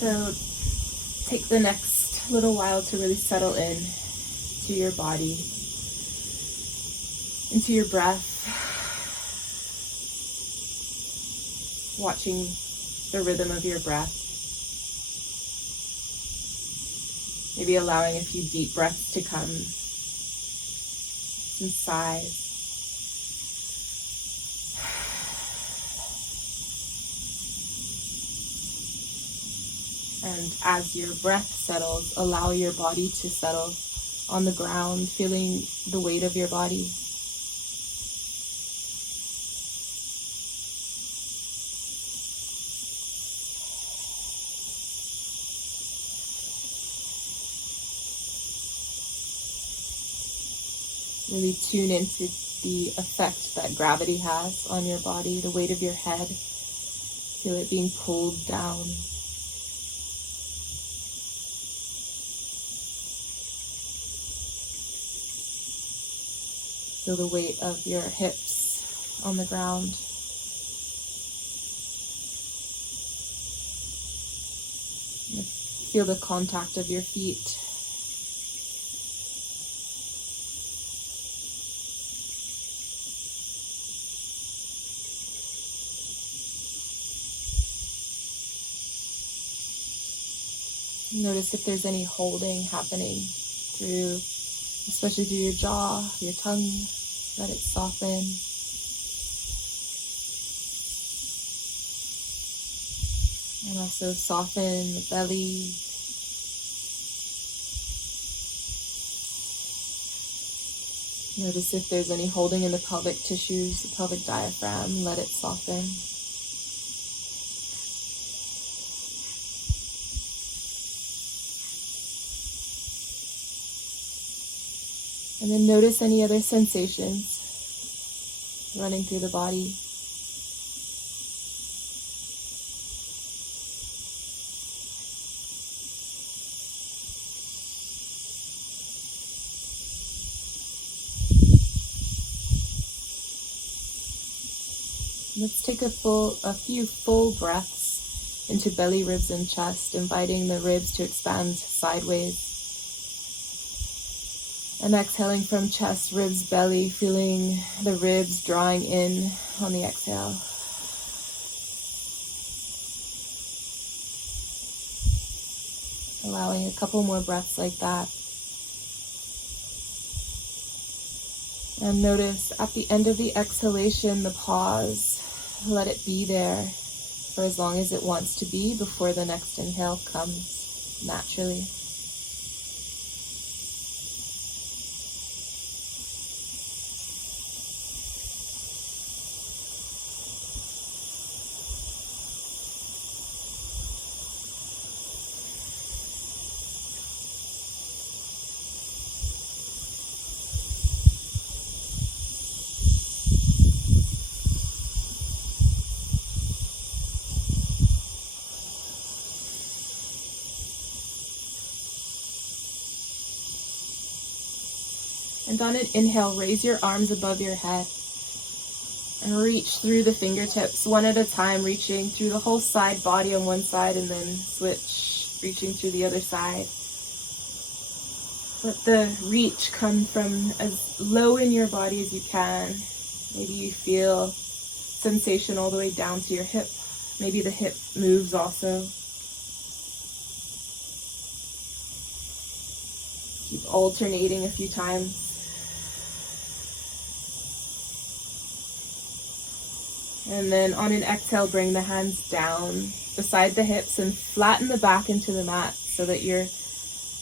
So take the next little while to really settle in to your body, into your breath, watching the rhythm of your breath. Maybe allowing a few deep breaths to come, some sighs. And as your breath settles, allow your body to settle on the ground, feeling the weight of your body. Really tune into the effect that gravity has on your body, the weight of your head. Feel it being pulled down. Feel the weight of your hips on the ground. Feel the contact of your feet. Notice if there's any holding happening through, especially through your jaw, your tongue. Let it soften. And also soften the belly. Notice if there's any holding in the pelvic tissues, the pelvic diaphragm. Let it soften. And then notice any other sensations running through the body. Let's take a few full breaths into belly, ribs, and chest, inviting the ribs to expand sideways. And exhaling from chest, ribs, belly, feeling the ribs drawing in on the exhale. Allowing a couple more breaths like that. And notice at the end of the exhalation, the pause. Let it be there for as long as it wants to be before the next inhale comes naturally. And on an inhale, raise your arms above your head and reach through the fingertips one at a time, reaching through the whole side body on one side and then switch, reaching through the other side. Let the reach come from as low in your body as you can. Maybe you feel sensation all the way down to your hip. Maybe the hip moves also. Keep alternating a few times. And then on an exhale, bring the hands down beside the hips and flatten the back into the mat so that you're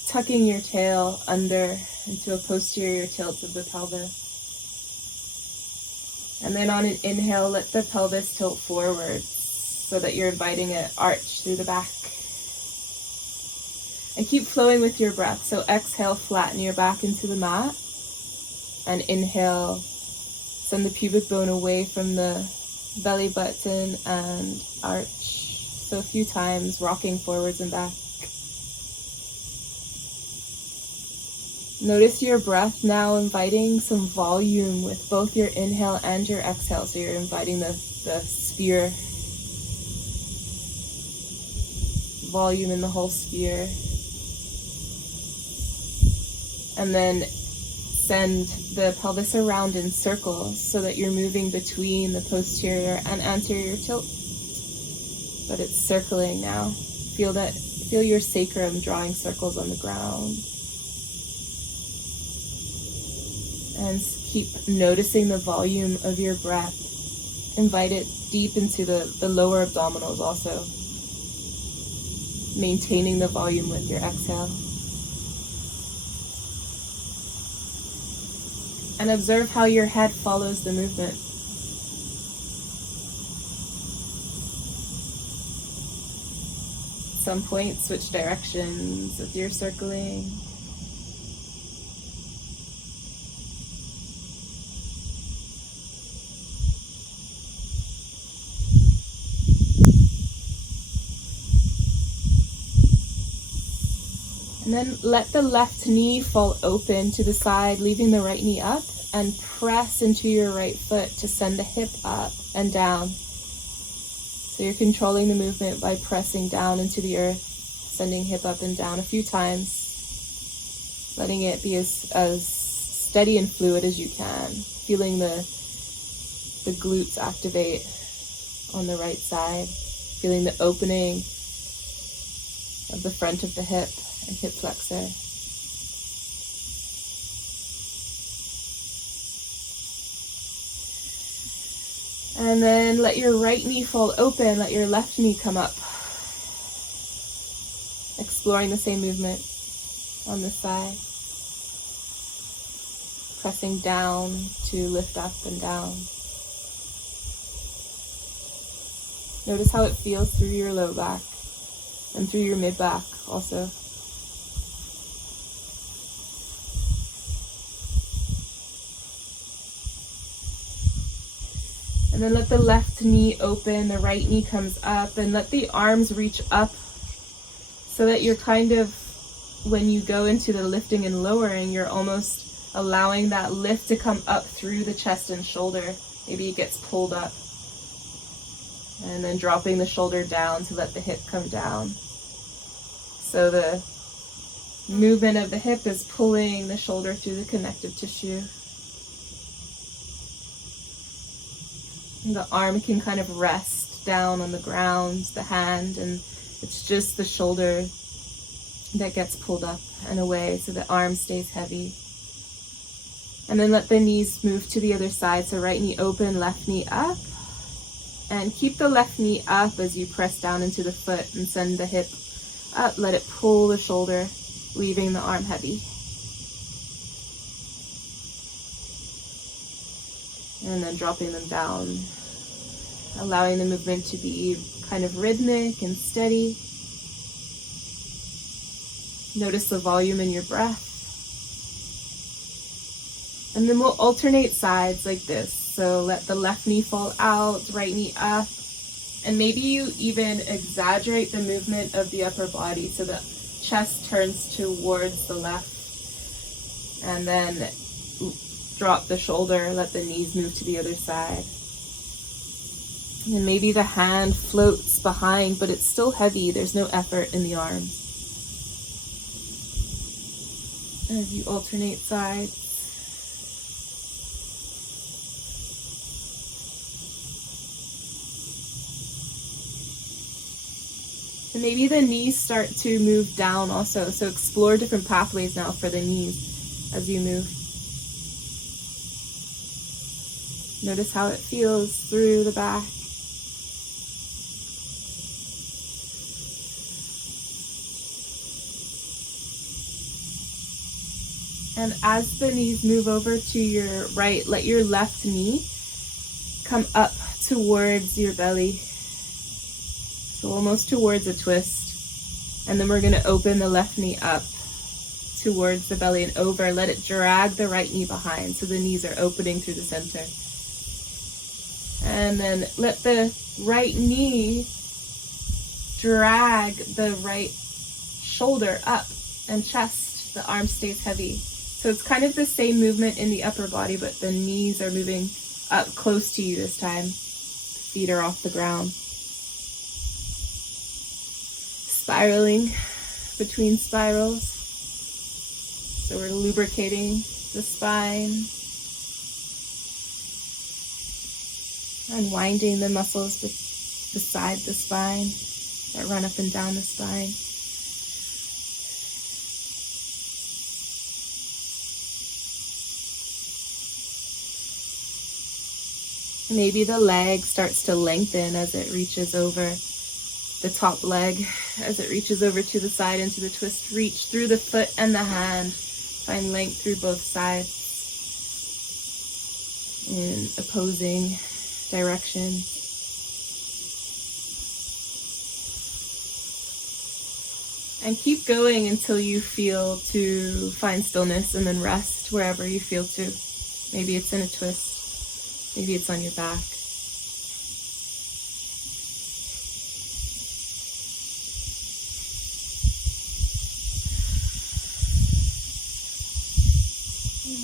tucking your tail under into a posterior tilt of the pelvis. And then on an inhale, let the pelvis tilt forward so that you're inviting an arch through the back. And keep flowing with your breath. So exhale, flatten your back into the mat. And inhale, send the pubic bone away from the belly button and arch. So a few times, rocking forwards and back. Notice your breath now inviting some volume with both your inhale and your exhale. So you're inviting the sphere volume in the whole sphere. And then send the pelvis around in circles so that you're moving between the posterior and anterior tilt. But it's circling now. Feel your sacrum drawing circles on the ground. And keep noticing the volume of your breath. Invite it deep into the lower abdominals also. Maintaining the volume with your exhale. And observe how your head follows the movement. At some point, switch directions with your circling. And then let the left knee fall open to the side, leaving the right knee up, and press into your right foot to send the hip up and down. So you're controlling the movement by pressing down into the earth, sending hip up and down a few times, letting it be as steady and fluid as you can, feeling the glutes activate on the right side, feeling the opening of the front of the hip and hip flexor. And then let your right knee fall open, let your left knee come up. Exploring the same movement on this side. Pressing down to lift up and down. Notice how it feels through your low back and through your mid back also. And then let the left knee open, the right knee comes up, and let the arms reach up so that you're kind of, when you go into the lifting and lowering, you're almost allowing that lift to come up through the chest and shoulder. Maybe it gets pulled up. And then dropping the shoulder down to let the hip come down. So the movement of the hip is pulling the shoulder through the connective tissue. And the arm can kind of rest down on the ground, the hand, and it's just the shoulder that gets pulled up and away so the arm stays heavy. And then let the knees move to the other side. So right knee open, left knee up. And keep the left knee up as you press down into the foot and send the hip up. Let it pull the shoulder, leaving the arm heavy. And then dropping them down, allowing the movement to be kind of rhythmic and steady. Notice the volume in your breath. And then we'll alternate sides like this. So let the left knee fall out, right knee up. And maybe you even exaggerate the movement of the upper body so the chest turns towards the left. And then drop the shoulder, let the knees move to the other side. And maybe the hand floats behind, but it's still heavy. There's no effort in the arms. As you alternate sides. And maybe the knees start to move down also. So explore different pathways now for the knees as you move. Notice how it feels through the back. And as the knees move over to your right, let your left knee come up towards your belly. So almost towards a twist. And then we're going to open the left knee up towards the belly and over. Let it drag the right knee behind so the knees are opening through the center. And then let the right knee drag the right shoulder up and chest. The arm stays heavy. So it's kind of the same movement in the upper body, but the knees are moving up close to you this time. Feet are off the ground. spiraling between spirals. So we're lubricating the spine, unwinding the muscles beside the spine that run up and down the spine. Maybe the leg starts to lengthen as it reaches over the top leg, as it reaches over to the side into the twist. Reach through the foot and the hand. Find length through both sides in opposing directions. And keep going until you feel to find stillness, and then rest wherever you feel to. Maybe it's in a twist. Maybe it's on your back.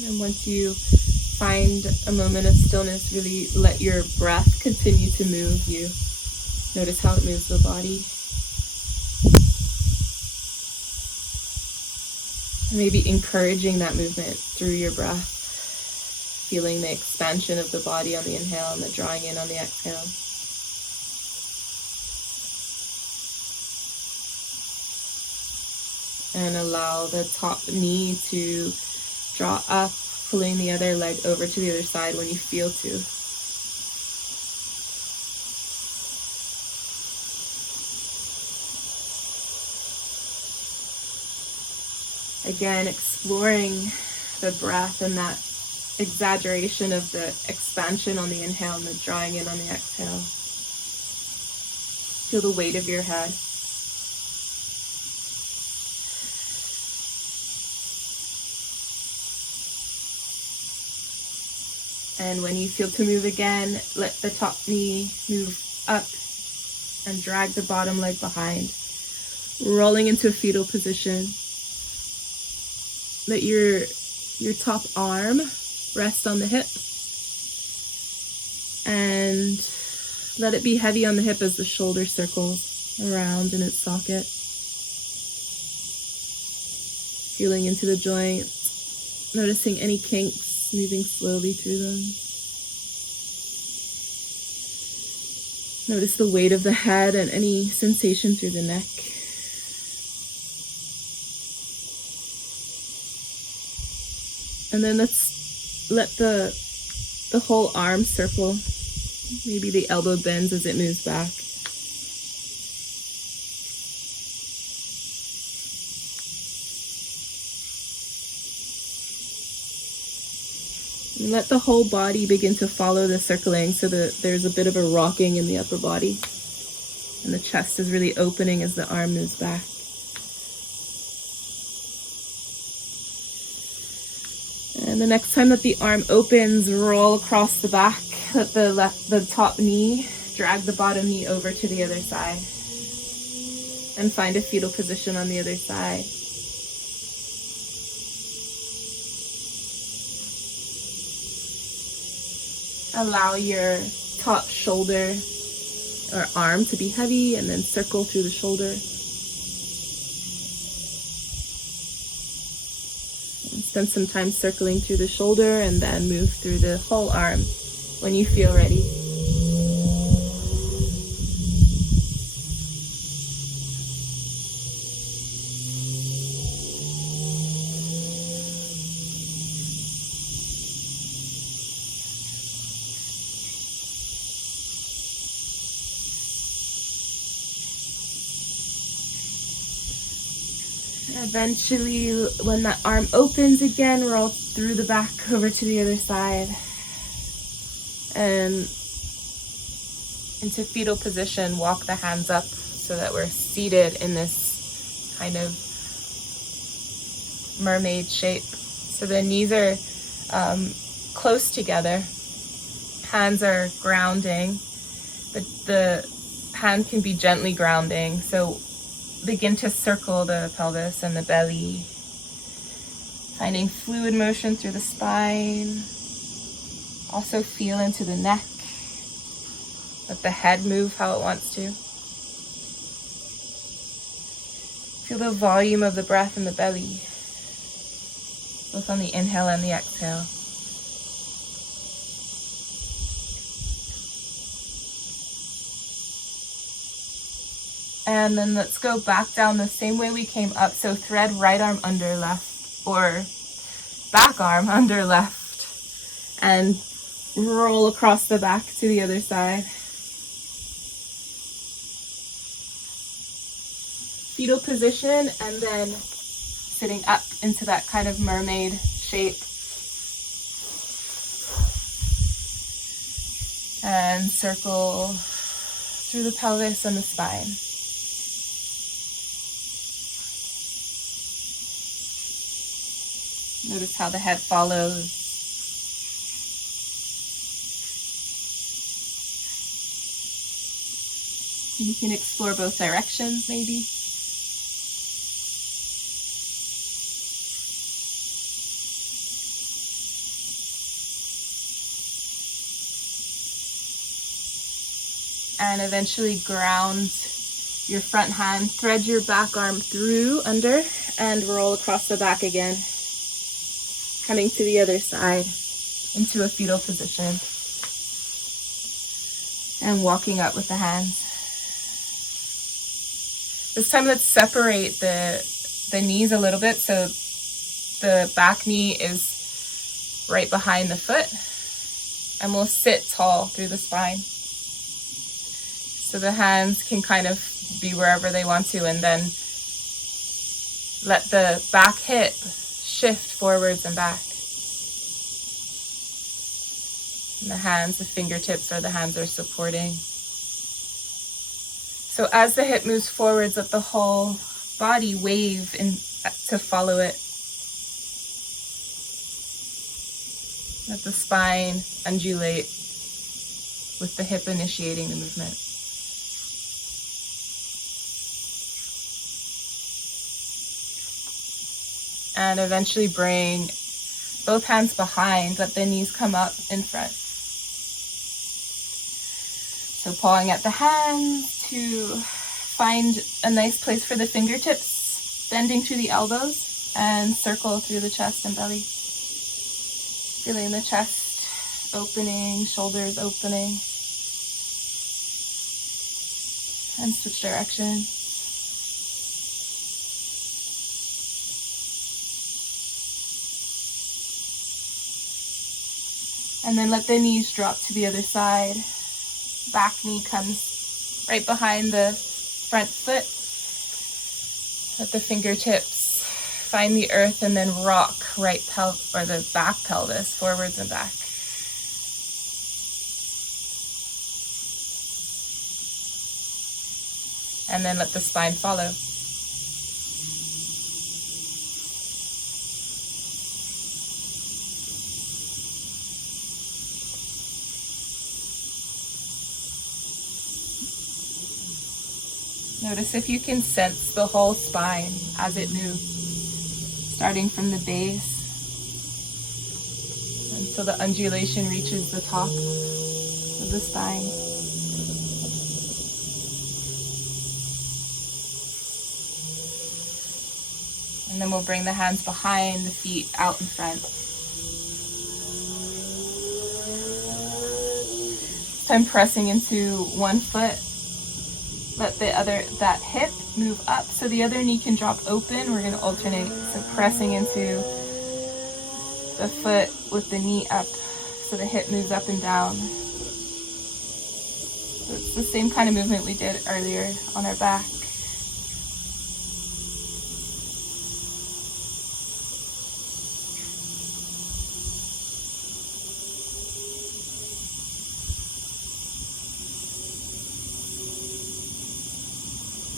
And once you find a moment of stillness, really let your breath continue to move you. Notice how it moves the body. Maybe encouraging that movement through your breath. Feeling the expansion of the body on the inhale and the drawing in on the exhale. And allow the top knee to draw up, pulling the other leg over to the other side when you feel to. Again, exploring the breath and that exaggeration of the expansion on the inhale and the drawing in on the exhale. Feel the weight of your head. And when you feel to move again, let the top knee move up and drag the bottom leg behind. Rolling into a fetal position. Let your top arm rest on the hip. And let it be heavy on the hip as the shoulder circles around in its socket. Feeling into the joint. Noticing any kinks, moving slowly through them. Notice the weight of the head and any sensation through the neck. And then let's let the whole arm circle. Maybe the elbow bends as it moves back. And let the whole body begin to follow the circling so that there's a bit of a rocking in the upper body. And the chest is really opening as the arm moves back. And the next time that the arm opens, roll across the back. Let the top knee drag the bottom knee over to the other side. And find a fetal position on the other side. Allow your top shoulder or arm to be heavy and then circle through the shoulder. Spend some time circling through the shoulder and then move through the whole arm when you feel ready. Eventually, when that arm opens again, roll through the back over to the other side. And into fetal position, walk the hands up so that we're seated in this kind of mermaid shape. So the knees are close together. Hands are grounding, but the hand can be gently grounding. So begin to circle the pelvis and the belly, finding fluid motion through the spine. Also feel into the neck. Let the head move how it wants to. Feel the volume of the breath in the belly, both on the inhale and the exhale. And then let's go back down the same way we came up. So thread right arm under left, or back arm under left, and roll across the back to the other side. Fetal position, and then sitting up into that kind of mermaid shape. And circle through the pelvis and the spine. Notice how the head follows. You can explore both directions, maybe. And eventually ground your front hand, thread your back arm through, under, and roll across the back again. Coming to the other side into a fetal position. And walking up with the hands. This time let's separate the knees a little bit, so the back knee is right behind the foot. And we'll sit tall through the spine. So the hands can kind of be wherever they want to, and then let the back hip shift forwards and back. And the hands, the fingertips or the hands are supporting. So as the hip moves forwards, let the whole body wave in to follow it. Let the spine undulate with the hip initiating the movement. And eventually bring both hands behind, let the knees come up in front. So pawing at the hands to find a nice place for the fingertips, bending through the elbows, and circle through the chest and belly. Feeling the chest opening, shoulders opening. And switch direction. And then let the knees drop to the other side. Back knee comes right behind the front foot. Let the fingertips find the earth and then rock the back pelvis forwards and back. And then let the spine follow. Notice if you can sense the whole spine as it moves, starting from the base until the undulation reaches the top of the spine. And then we'll bring the hands behind the feet, out in front. This time pressing into one foot. Let that hip move up so the other knee can drop open. We're going to alternate. So pressing into the foot with the knee up so the hip moves up and down. So it's the same kind of movement we did earlier on our back.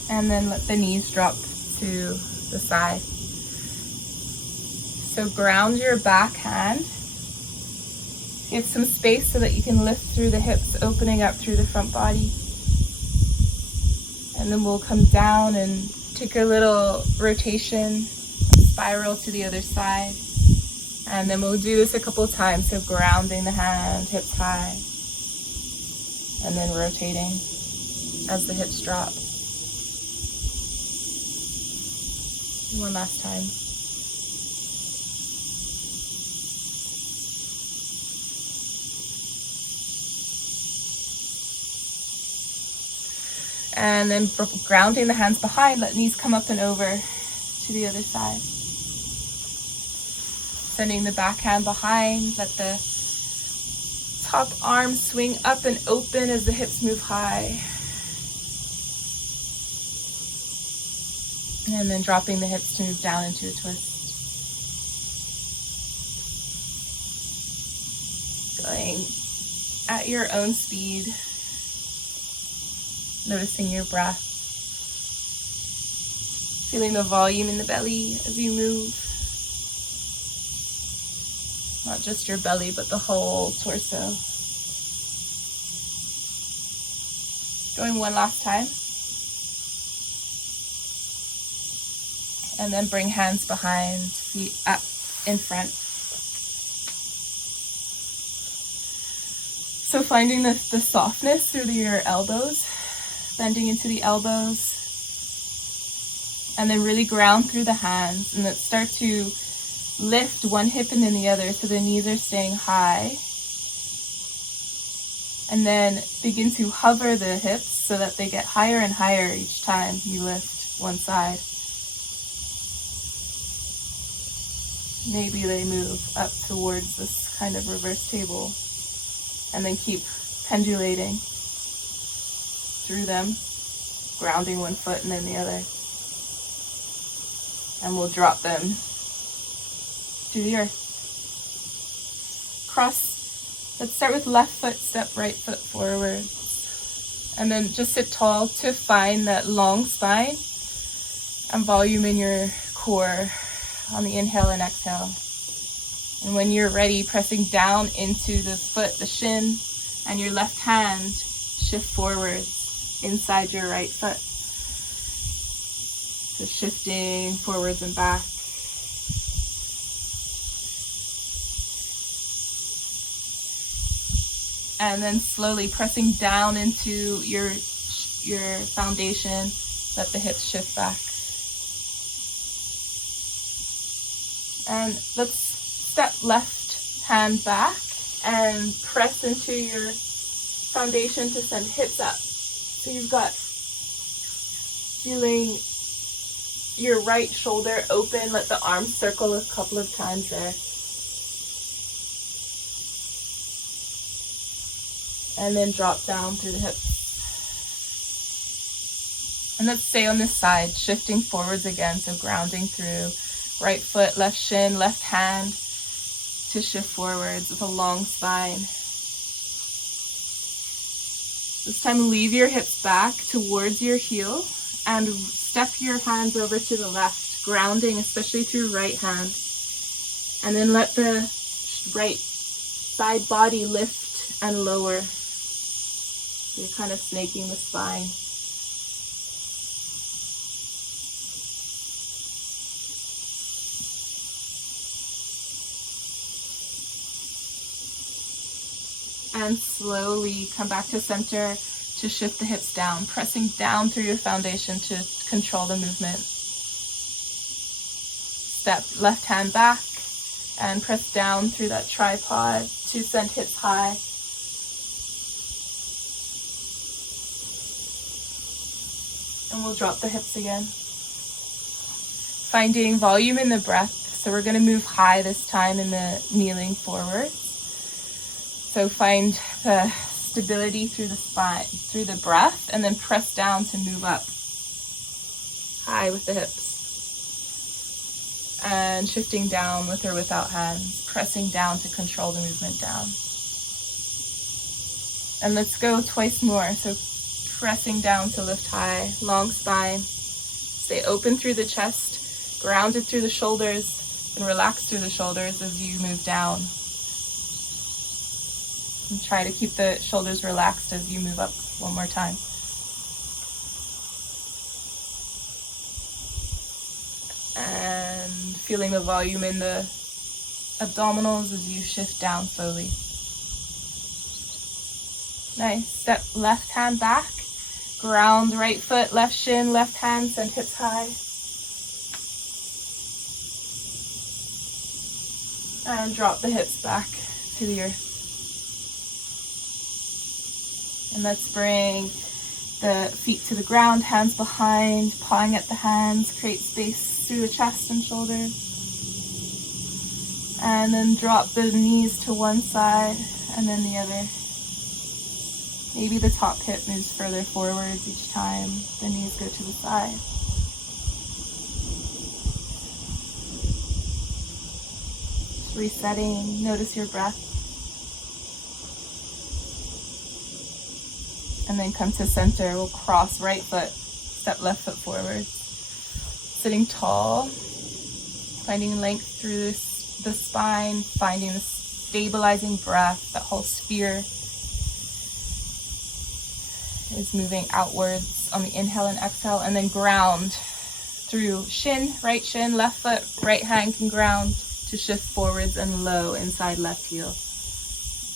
And then let the knees drop to the side. So ground your back hand. Give some space so that you can lift through the hips, opening up through the front body. And then we'll come down and take a little rotation, spiral to the other side. And then we'll do this a couple of times. So grounding the hand, hips high. And then rotating as the hips drop. One last time. And then grounding the hands behind, let knees come up and over to the other side. Sending the back hand behind, let the top arm swing up and open as the hips move high. And then dropping the hips to move down into a twist. Going at your own speed. Noticing your breath. Feeling the volume in the belly as you move. Not just your belly, but the whole torso. Going one last time. And then bring hands behind, feet up in front. So finding the softness through your elbows, bending into the elbows. And then really ground through the hands. And let's start to lift one hip and then the other so the knees are staying high. And then begin to hover the hips so that they get higher and higher each time you lift one side. Maybe they move up towards this kind of reverse table. And then keep pendulating through them, grounding one foot and then the other. And we'll drop them to the earth. Cross, let's start with left foot, step right foot forward. And then just sit tall to find that long spine and volume in your core on the inhale and exhale. And when you're ready, pressing down into the foot, the shin, and your left hand shift forward inside your right foot. So shifting forwards and back. And then slowly pressing down into your foundation, let the hips shift back. And let's step left hand back and press into your foundation to send hips up. So you've got feeling your right shoulder open, let the arms circle a couple of times there. And then drop down through the hips. And let's stay on this side, shifting forwards again, so grounding through. Right foot, left shin, left hand to shift forwards with a long spine. This time leave your hips back towards your heel and step your hands over to the left, grounding especially through right hand. And then let the right side body lift and lower. You're kind of snaking the spine. And slowly come back to center to shift the hips down, pressing down through your foundation to control the movement. Step left hand back and press down through that tripod to send hips high. And we'll drop the hips again. Finding volume in the breath. So we're going to move high this time in the kneeling forward. So find the stability through the spine, through the breath, and then press down to move up high with the hips. And shifting down with or without hands, pressing down to control the movement down. And let's go twice more. So pressing down to lift high, long spine. Stay open through the chest, grounded through the shoulders, and relax through the shoulders as you move down. And try to keep the shoulders relaxed as you move up one more time. And feeling the volume in the abdominals as you shift down slowly. Nice. Step left hand back. Ground right foot, left shin, left hand, send hips high. And drop the hips back to the earth. And let's bring the feet to the ground, hands behind, pawing at the hands, create space through the chest and shoulders. And then drop the knees to one side and then the other. Maybe the top hip moves further forwards each time the knees go to the side. Just resetting, notice your breath. And then come to center. We'll cross right foot, step left foot forward. Sitting tall, finding length through the spine, finding the stabilizing breath. That whole sphere is moving outwards on the inhale and exhale, and then ground through shin, right shin, left foot, right hand can ground to shift forwards and low inside left heel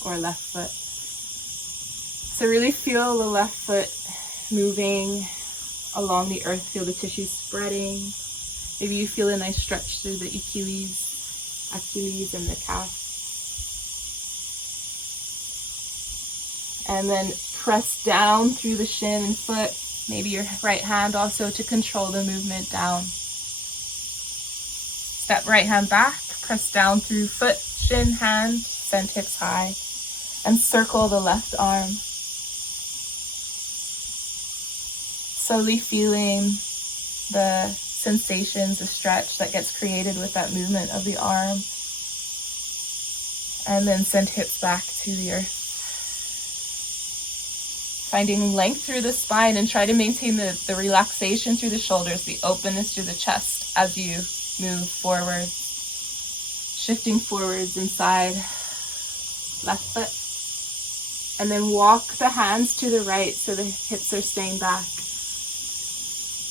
or left foot. So really feel the left foot moving along the earth, feel the tissue spreading. Maybe you feel a nice stretch through the Achilles and the calf. And then press down through the shin and foot, maybe your right hand also to control the movement down. Step right hand back, press down through foot, shin, hand, send hips high, and circle the left arm. Slowly feeling the sensations, the stretch that gets created with that movement of the arm. And then send hips back to the earth. Finding length through the spine and try to maintain the relaxation through the shoulders, the openness through the chest as you move forward. Shifting forwards inside left foot. And then walk the hands to the right so the hips are staying back.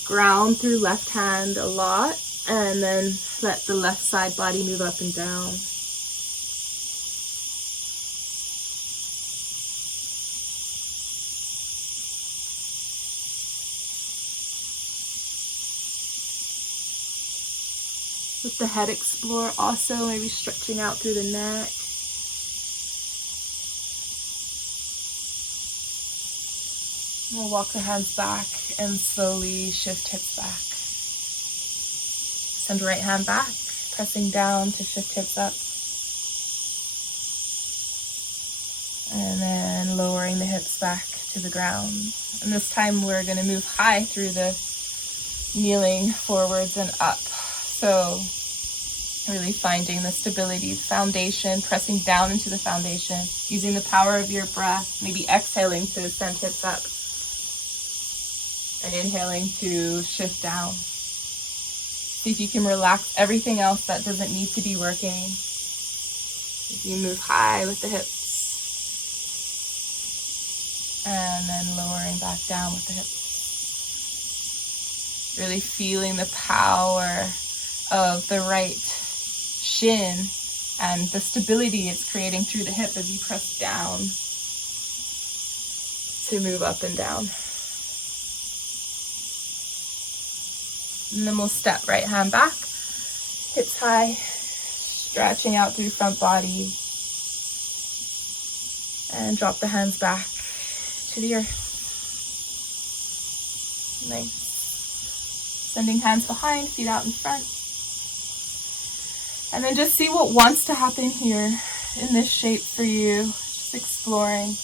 Ground through left hand a lot, and then let the left side body move up and down. Let the head explore also, maybe stretching out through the neck. We'll walk the hands back and slowly shift hips back. Send right hand back, pressing down to shift hips up. And then lowering the hips back to the ground. And this time we're going to move high through the kneeling forwards and up. So really finding the stability, foundation, pressing down into the foundation, using the power of your breath, maybe exhaling to send hips up. And inhaling to shift down. See if you can relax everything else that doesn't need to be working. As you move high with the hips. And then lowering back down with the hips. Really feeling the power of the right shin and the stability it's creating through the hip as you press down to move up and down. And then we'll step right hand back, hips high, stretching out through front body. And drop the hands back to the earth. Nice. Sending hands behind, feet out in front. And then just see what wants to happen here in this shape for you. Just exploring.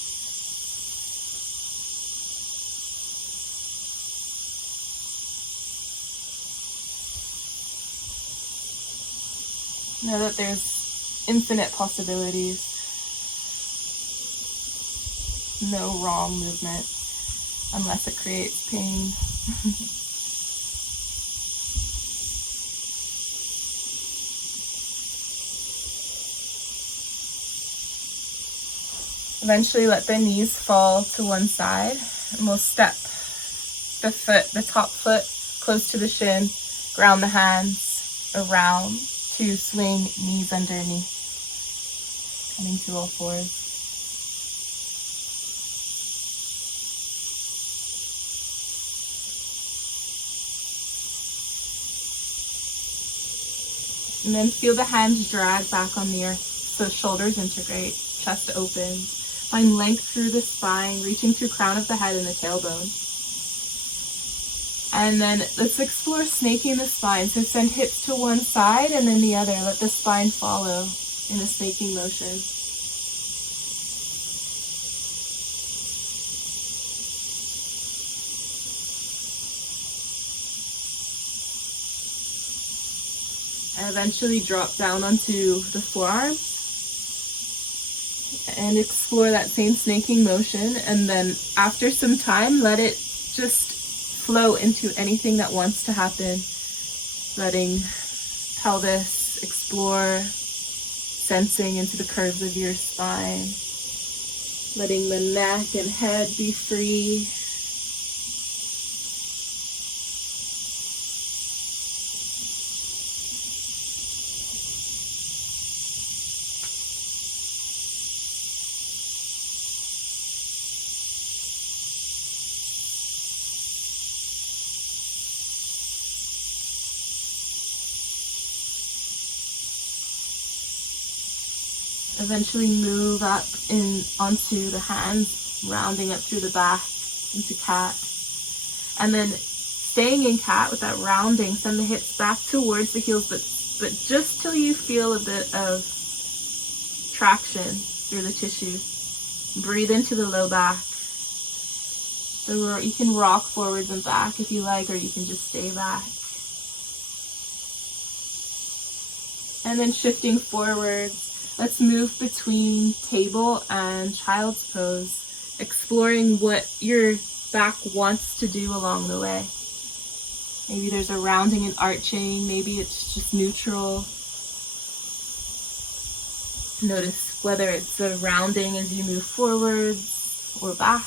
Know that there's infinite possibilities. No wrong movement unless it creates pain. Eventually let the knees fall to one side and we'll step the top foot close to the shin, ground the hands around to swing knees underneath, coming to all fours. And then feel the hands drag back on the earth. So shoulders integrate, chest opens. Find length through the spine, reaching through crown of the head and the tailbone. And then let's explore snaking the spine. So send hips to one side and then the other. Let the spine follow in a snaking motion. And eventually drop down onto the forearm and explore that same snaking motion. And then after some time, let it just flow into anything that wants to happen. Letting pelvis explore, sensing into the curves of your spine. Letting the neck and head be free. Eventually move up onto the hands, rounding up through the back into cat. And then staying in cat with that rounding, send the hips back towards the heels, but just till you feel a bit of traction through the tissue. Breathe into the low back. So you can rock forwards and back if you like, or you can just stay back. And then shifting forwards. Let's move between table and child's pose, exploring what your back wants to do along the way. Maybe there's a rounding and arching, maybe it's just neutral. Notice whether it's a rounding as you move forwards or back,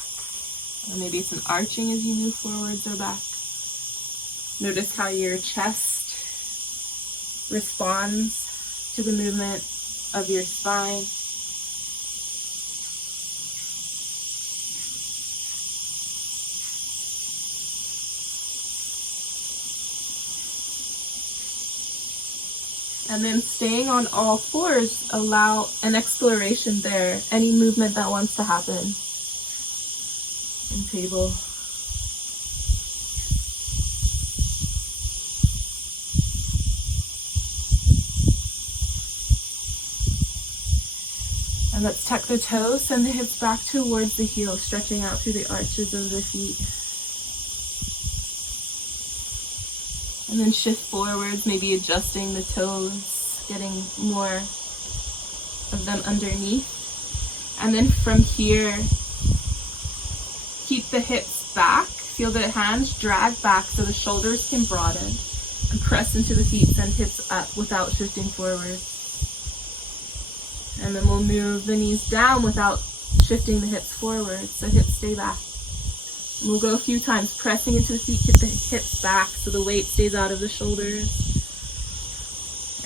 or maybe it's an arching as you move forwards or back. Notice how your chest responds to the movement of your spine. And then staying on all fours, allow an exploration there, any movement that wants to happen in table. And let's tuck the toes, send the hips back towards the heels, stretching out through the arches of the feet. And then shift forwards, maybe adjusting the toes, getting more of them underneath. And then from here, keep the hips back. Feel the hands drag back so the shoulders can broaden. And press into the feet, send hips up without shifting forward. And then we'll move the knees down without shifting the hips forward, so hips stay back. And we'll go a few times, pressing into the feet, get the hips back so the weight stays out of the shoulders.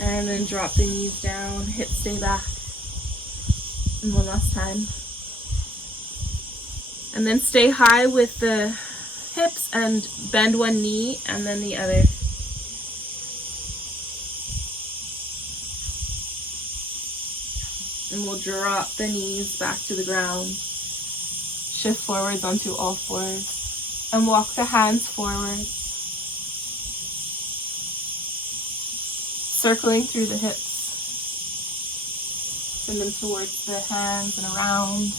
And then drop the knees down, hips stay back. And one last time. And then stay high with the hips and bend one knee and then the other. And we'll drop the knees back to the ground. Shift forwards onto all fours. And walk the hands forward. Circling through the hips. Send them towards the hands and around.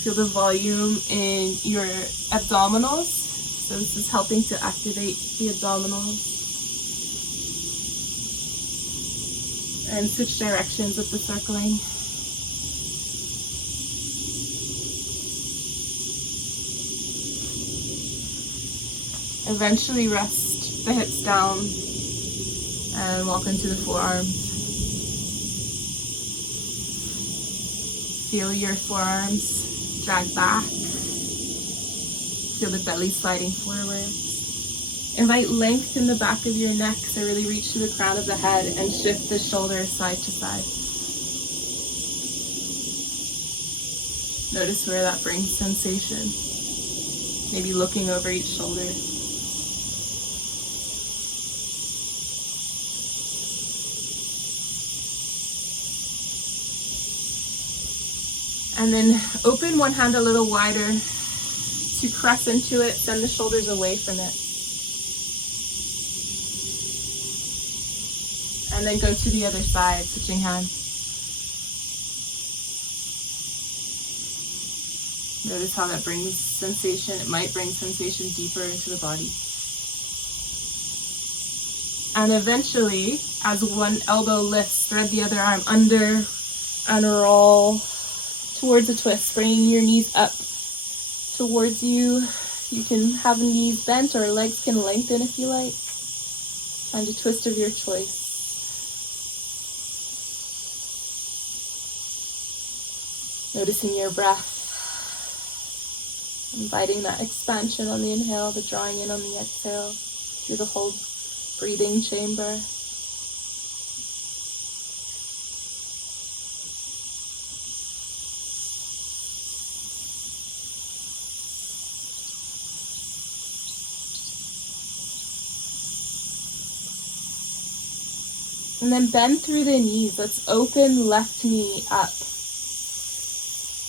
Feel the volume in your abdominals. So this is helping to activate the abdominals. And switch directions with the circling. Eventually rest the hips down and walk into the forearms. Feel your forearms drag back. Feel the belly sliding forward. Invite length in the back of your neck, so really reach to the crown of the head and shift the shoulders side to side. Notice where that brings sensation. Maybe looking over each shoulder. And then open one hand a little wider to press into it, send the shoulders away from it. And then go to the other side, switching hands. Notice how that brings sensation. It might bring sensation deeper into the body. And eventually, as one elbow lifts, thread the other arm under and roll towards a twist, bringing your knees up towards you. You can have knees bent or legs can lengthen if you like. Find a twist of your choice. Noticing your breath. Inviting that expansion on the inhale, the drawing in on the exhale through the whole breathing chamber. And then bend through the knees. Let's open left knee up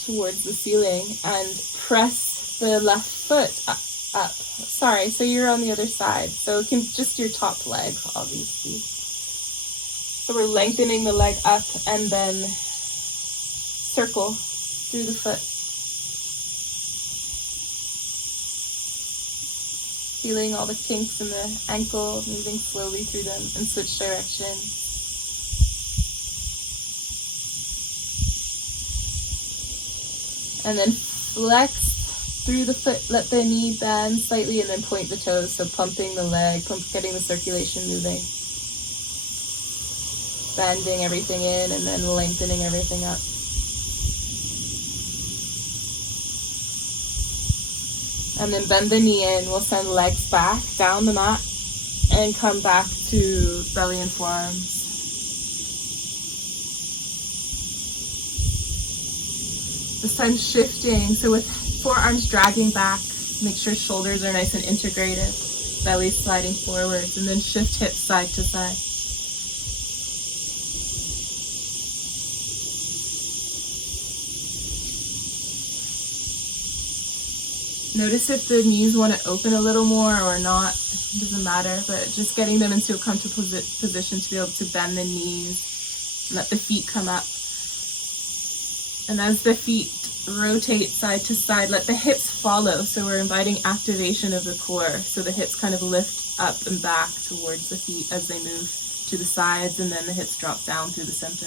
towards the ceiling and press the left foot up. Sorry, so you're on the other side. So it can just your top leg, obviously. So we're lengthening the leg up and then circle through the foot. Feeling all the kinks in the ankle, moving slowly through them and switch direction. And then flex through the foot, let the knee bend slightly and then point the toes. So pumping the leg, getting the circulation moving. Bending everything in and then lengthening everything up. And then bend the knee in. We'll send legs back down the mat and come back to belly and forearms. This time shifting, so with forearms dragging back, make sure shoulders are nice and integrated, belly sliding forwards, and then shift hips side to side. Notice if the knees want to open a little more or not, it doesn't matter, but just getting them into a comfortable position to be able to bend the knees, let the feet come up. And as the feet rotate side to side, let the hips follow. So we're inviting activation of the core. So the hips kind of lift up and back towards the feet as they move to the sides, and then the hips drop down through the center.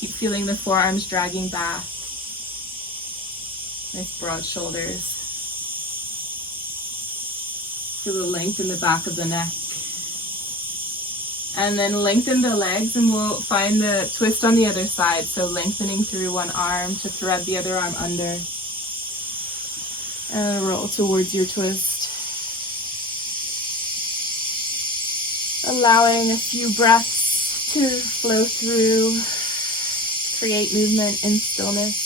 Keep feeling the forearms dragging back. Nice broad shoulders. Feel the length in the back of the neck. And then lengthen the legs and we'll find the twist on the other side. So lengthening through one arm to thread the other arm under. And roll towards your twist. Allowing a few breaths to flow through. Create movement in stillness.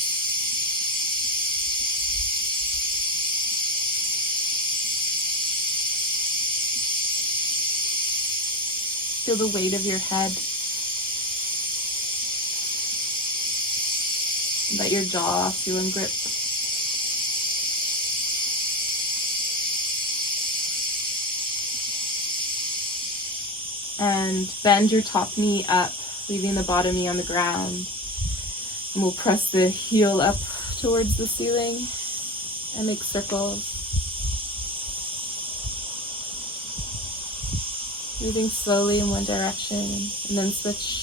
Feel the weight of your head. Let your jaw feel in grip. And bend your top knee up, leaving the bottom knee on the ground. And we'll press the heel up towards the ceiling and make circles. Moving slowly in one direction and then switch.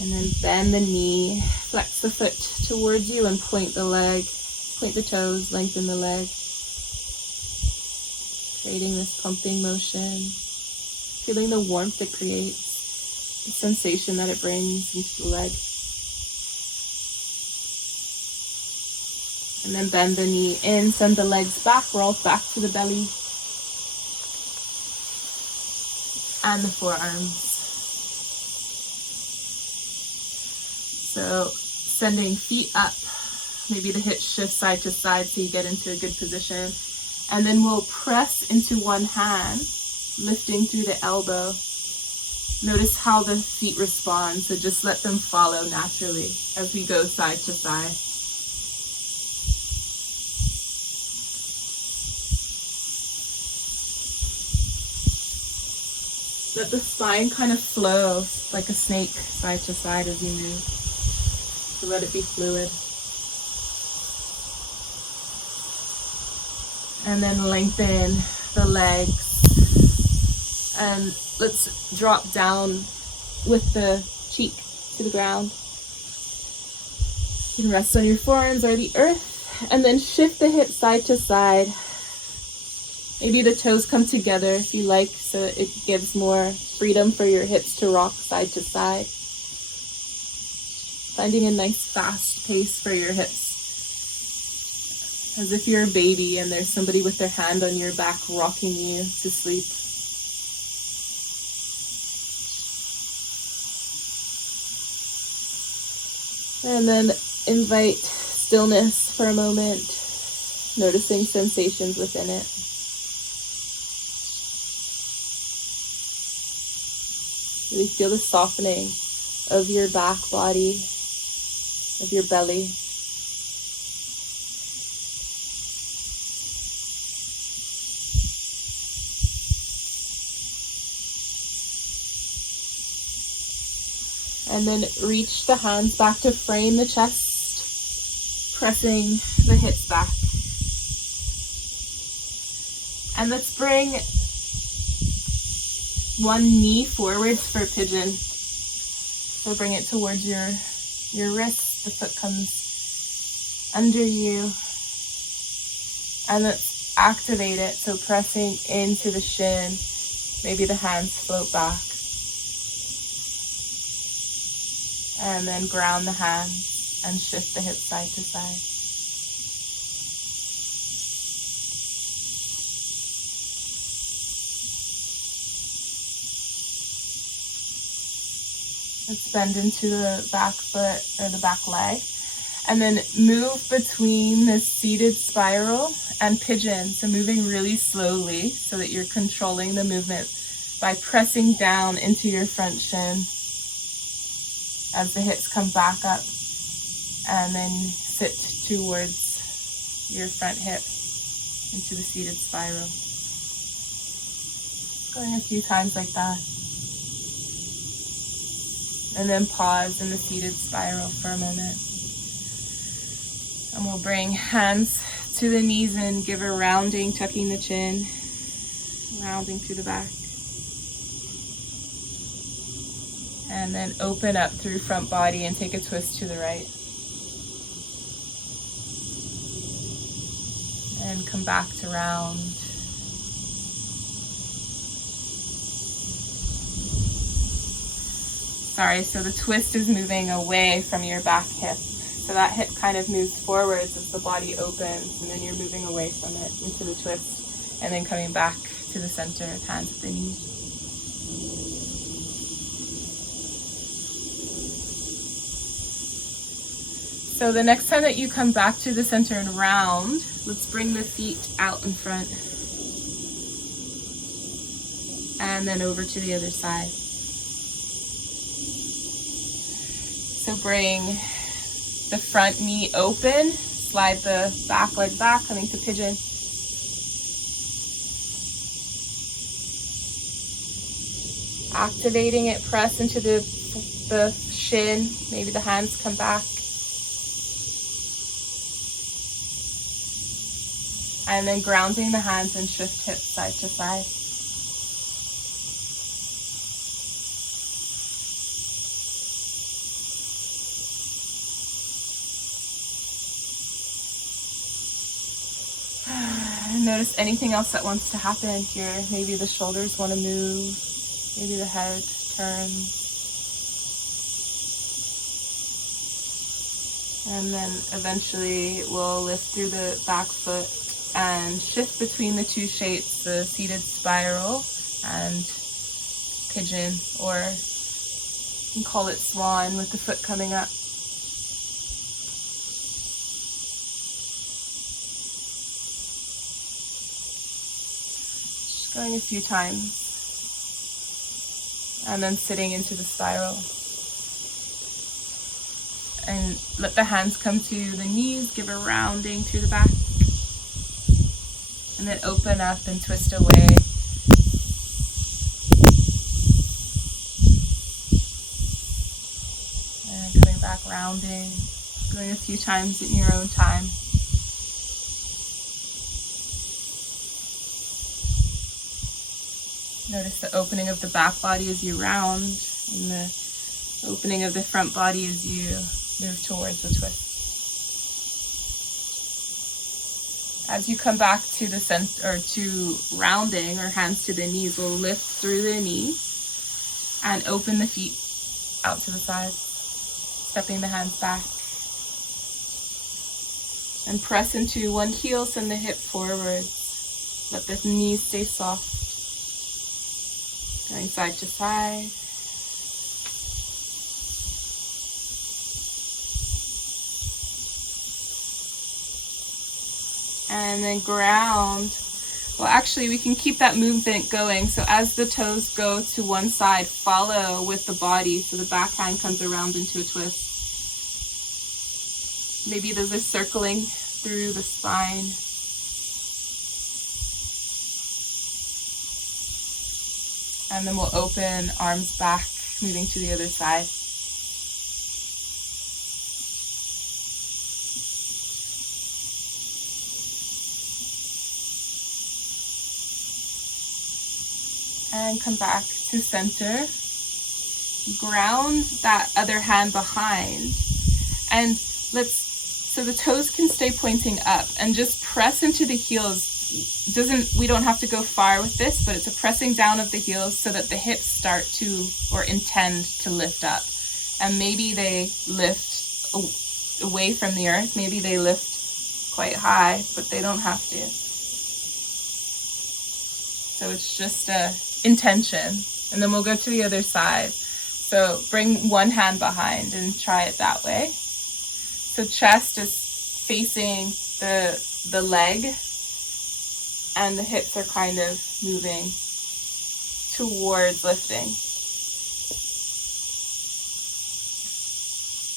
And then bend the knee, flex the foot towards you and point the leg, point the toes, lengthen the leg. Creating this pumping motion. Feeling the warmth it creates, the sensation that it brings into the leg. And then bend the knee in, send the legs back, roll back to the belly. And the forearms. So sending feet up, maybe the hips shift side to side so you get into a good position. And then we'll press into one hand, lifting through the elbow. Notice how the feet respond, so just let them follow naturally as we go side to side. Let the spine kind of flow like a snake side to side as you move. So let it be fluid. And then lengthen the legs. And let's drop down with the cheek to the ground. You can rest on your forearms or the earth. And then shift the hips side to side. Maybe the toes come together if you like, so it gives more freedom for your hips to rock side to side. Finding a nice fast pace for your hips. As if you're a baby and there's somebody with their hand on your back rocking you to sleep. And then invite stillness for a moment, noticing sensations within it. Really feel the softening of your back body, of your belly. And then reach the hands back to frame the chest, pressing the hips back. And let's bring one knee forwards for pigeon. So bring it towards your wrist. The foot comes under you. And let's activate it. So pressing into the shin. Maybe the hands float back. And then ground the hands and shift the hips side to side. Let's bend into the back foot or the back leg. And then move between the seated spiral and pigeon. So moving really slowly so that you're controlling the movement by pressing down into your front shin. As the hips come back up, and then sit towards your front hip into the seated spiral. Going a few times like that. And then pause in the seated spiral for a moment. And we'll bring hands to the knees and give a rounding, tucking the chin, rounding through the back. And then open up through front body and take a twist to the right. And come back to round. Sorry, so the twist is moving away from your back hip. So that hip kind of moves forwards as the body opens, and then you're moving away from it into the twist, and then coming back to the center, hands at the knees. So the next time that you come back to the center and round, let's bring the feet out in front. And then over to the other side. So bring the front knee open, slide the back leg back, coming to pigeon. Activating it, press into the shin, maybe the hands come back. And then grounding the hands and shift hips side to side. Notice anything else that wants to happen here. Maybe the shoulders want to move. Maybe the head turns. And then eventually we'll lift through the back foot and shift between the two shapes, the seated spiral and pigeon, or you can call it swan with the foot coming up. Going a few times. And then sitting into the spiral. And let the hands come to the knees, give a rounding through the back. And then open up and twist away. And coming back, rounding. Going a few times in your own time. Notice the opening of the back body as you round, and the opening of the front body as you move towards the twist. As you come back to the center, or to rounding, or hands to the knees, we'll lift through the knees and open the feet out to the sides, stepping the hands back. And press into one heel, send the hip forward. Let the knees stay soft. Going side to side. And then ground. Well, actually, we can keep that movement going. So as the toes go to one side, follow with the body. So the back hand comes around into a twist. Maybe those are circling through the spine. And then we'll open arms back, moving to the other side. And come back to center. Ground that other hand behind. And so the toes can stay pointing up, and just press into the heels. We don't have to go far with this, but it's a pressing down of the heels so that the hips start to, or intend to, lift up. And maybe they lift away from the earth, maybe they lift quite high, but they don't have to. So it's just a intention. And then we'll go to the other side. So bring one hand behind and try it that way. So chest is facing the leg, and the hips are kind of moving towards lifting.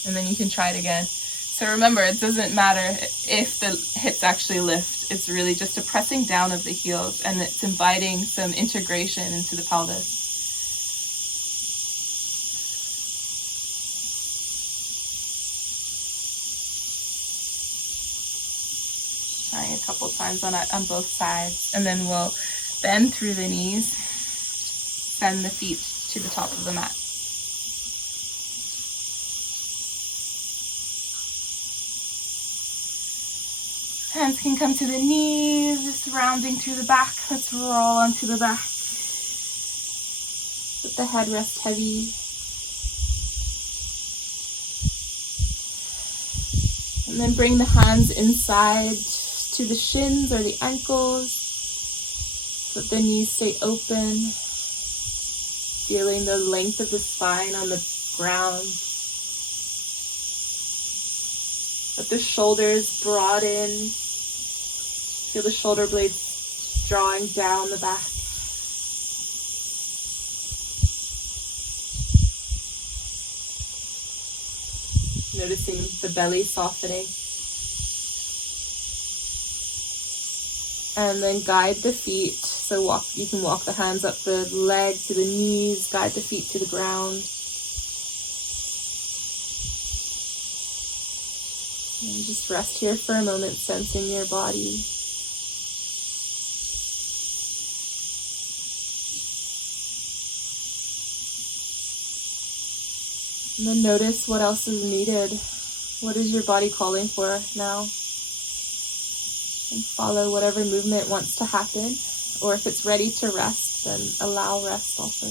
And then you can try it again. So remember, it doesn't matter if the hips actually lift. It's really just a pressing down of the heels, and it's inviting some integration into the pelvis. Trying a couple times on both sides, and then we'll bend through the knees, send the feet to the top of the mat. Hands can come to the knees, just rounding through the back. Let's roll onto the back. Let the head rest heavy. And then bring the hands inside to the shins or the ankles. Let the knees stay open. Feeling the length of the spine on the ground. Let the shoulders broaden. Feel the shoulder blades drawing down the back. Noticing the belly softening. And then guide the feet. So you can walk the hands up the leg to the knees, guide the feet to the ground. And just rest here for a moment, sensing your body. And then notice what else is needed. What is your body calling for now? And follow whatever movement wants to happen. Or if it's ready to rest, then allow rest also.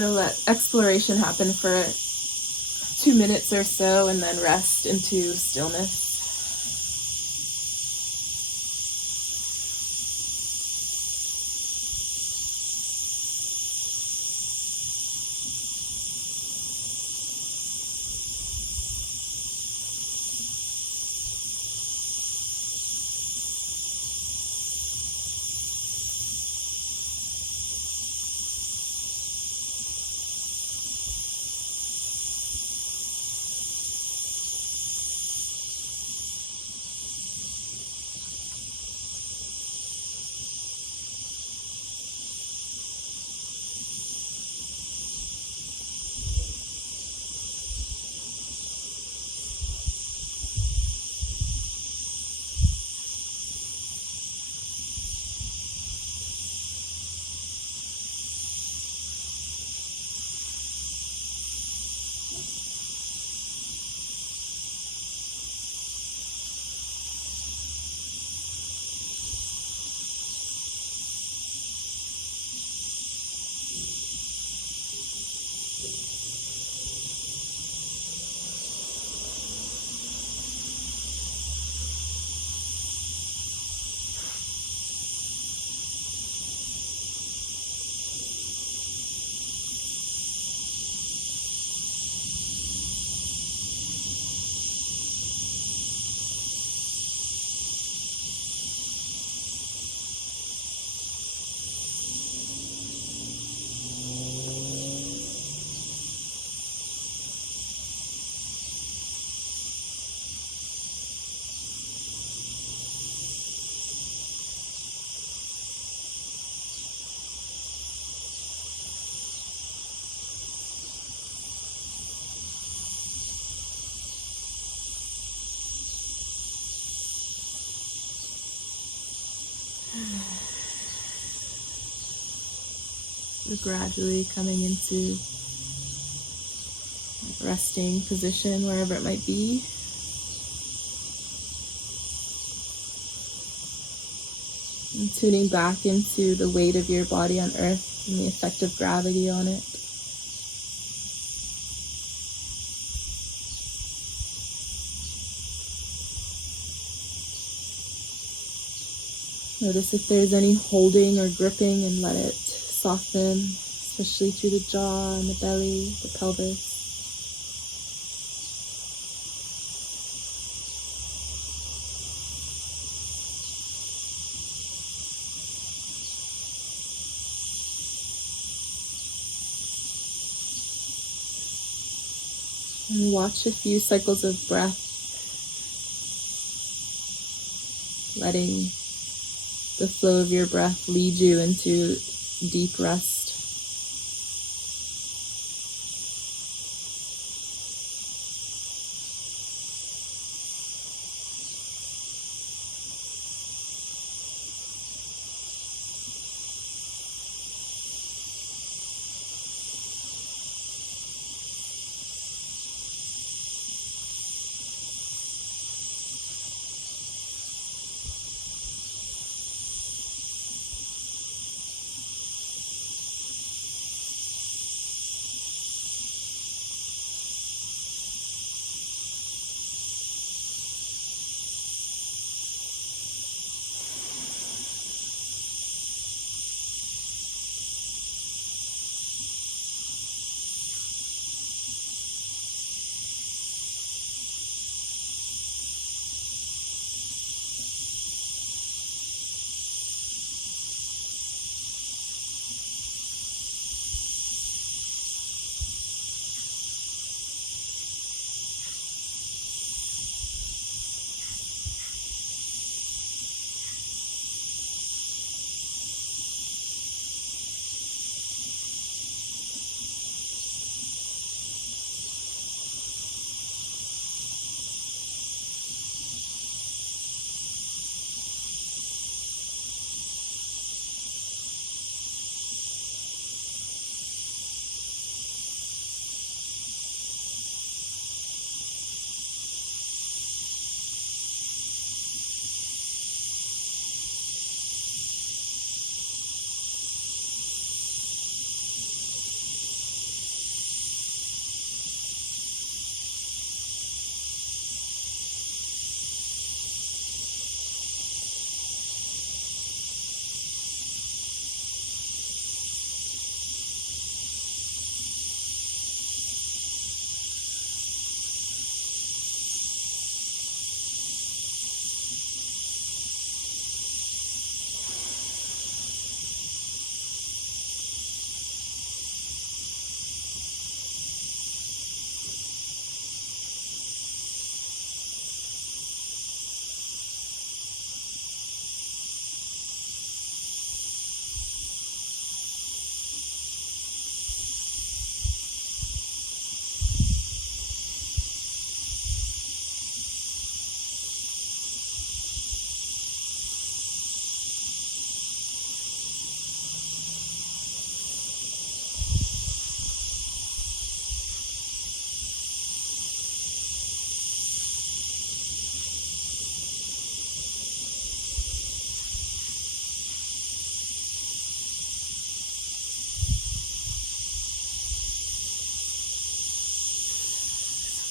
So let exploration happen for 2 minutes or so, and then rest into stillness. We're gradually coming into resting position wherever it might be. And tuning back into the weight of your body on earth and the effect of gravity on it. Notice if there's any holding or gripping and let it soften, especially through the jaw and the belly, the pelvis. And watch a few cycles of breath, letting the flow of your breath lead you into deep rest.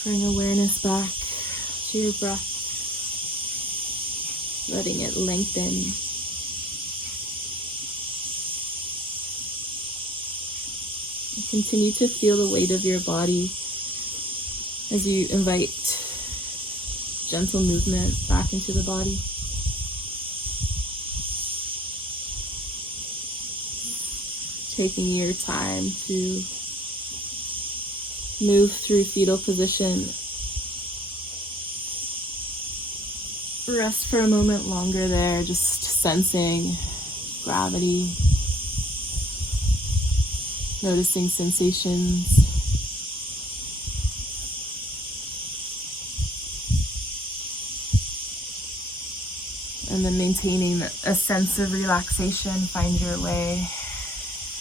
Bring awareness back to your breath, letting it lengthen. Continue to feel the weight of your body as you invite gentle movement back into the body. Taking your time to move through fetal position. Rest for a moment longer there, just sensing gravity. Noticing sensations. And then maintaining a sense of relaxation. Find your way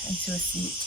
into a seat.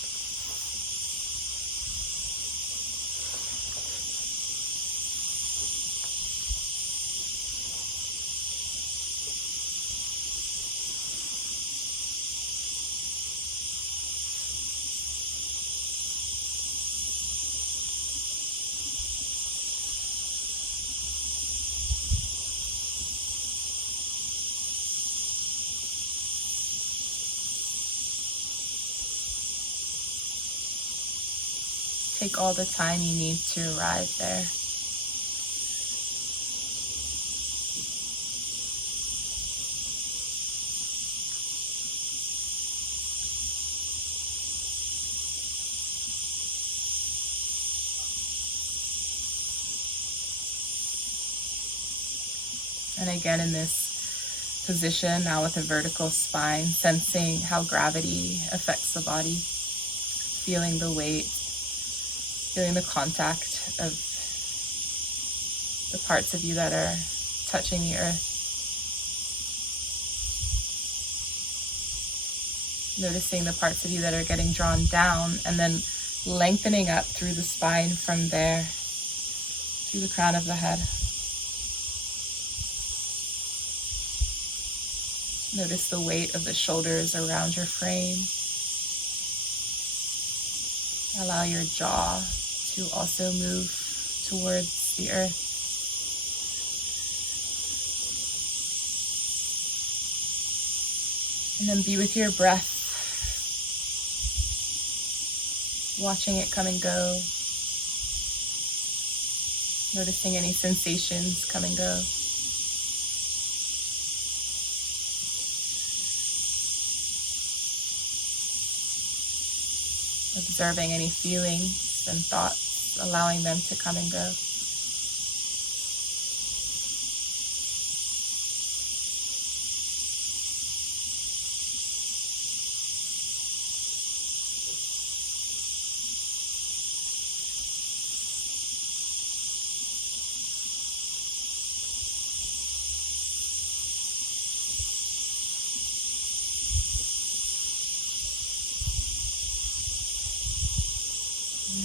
Take all the time you need to arrive there. And again in this position, now with a vertical spine, sensing how gravity affects the body, feeling the weight, feeling the contact of the parts of you that are touching the earth. Noticing the parts of you that are getting drawn down and then lengthening up through the spine from there, through the crown of the head. Notice the weight of the shoulders around your frame. Allow your jaw to also move towards the earth. And then be with your breath, watching it come and go, noticing any sensations come and go. Observing any feelings and thoughts, allowing them to come and go.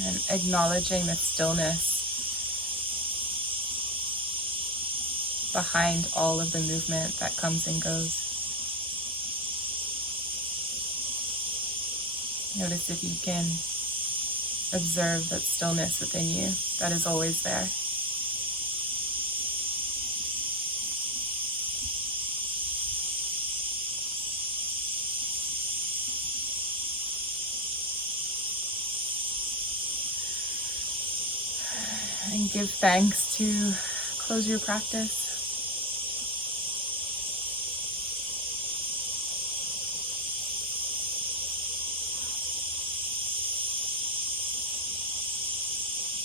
And acknowledging the stillness behind all of the movement that comes and goes. Notice if you can observe that stillness within you that is always there. And give thanks to close your practice.